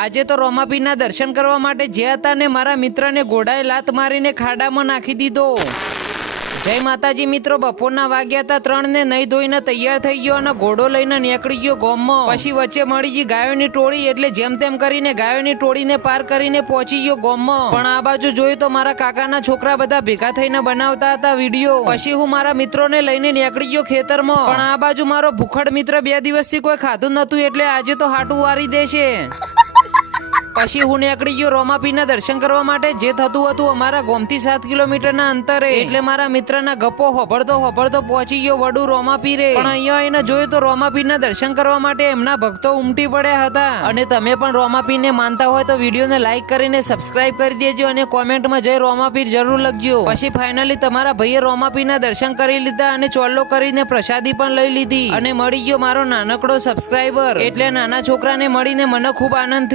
આજે તો રોમાપીરના દર્શન કરવા માટે જે હતા ને મારા મિત્રને ઘોડાએ લાત મારીને ખાડામાં નાખી દીધો. જય માતાજી મિત્રો, બપોરના વાગ્યા હતા 3 ને નહીં ધોઈને તૈયાર થઈ ગયો અને ઘોડો લઈને નીકળી ગયો ગામમાં. પછી વચ્ચે મળી ગઈ ગાયોની ટોળી, એટલે જેમ તેમ કરીને ગાયોની ટોળીને પાર કરીને પહોંચી ગયો ગામમાં. પણ આ બાજુ જોયું તો મારા કાકાના છોકરા બધા ભેગા થઈને બનાવતા હતા વિડીયો. પછી હું મારા મિત્રોને લઈને નીકળી ગયો ખેતરમાં. પણ આ બાજુ મારો ભૂખડ મિત્ર 2 દિવસથી કોઈ ખાધું નતું, એટલે આજે તો હાટું વારી દેશે. પછી હું નીકળી ગયો રોમાપીરના દર્શન કરવા માટે, જે થતું હતું અમારા ગામથી 7 કિલોમીટરના અંતરે. એટલે મારા મિત્રના ગપ્પો હોભળતો પહોંચી ગયો વડુ રોમાપીરે. પણ અહીંયા આવીને જોયું તો રોમાપીરના દર્શન કરવા માટે એમના ભક્તો ઉમટી પડ્યા હતા. અને તમે પણ રોમાપીરને માનતા હોય તો વિડીયોને લાઈક કરીને સબસ્ક્રાઇબ કરી દેજો અને કોમેન્ટમાં જય રોમાપીર જરૂર લખજો. પછી ફાઇનલી તમારા ભાઈએ રોમાપીરના દર્શન કરી લીધા અને ચોલ્લો કરીને પ્રસાદી પણ લઈ લીધી. અને મળી ગયો મારો નાનકડો સબસ્ક્રાઇબર. એટલે નાના છોકરાને મળીને મને ખૂબ આનંદ થયો.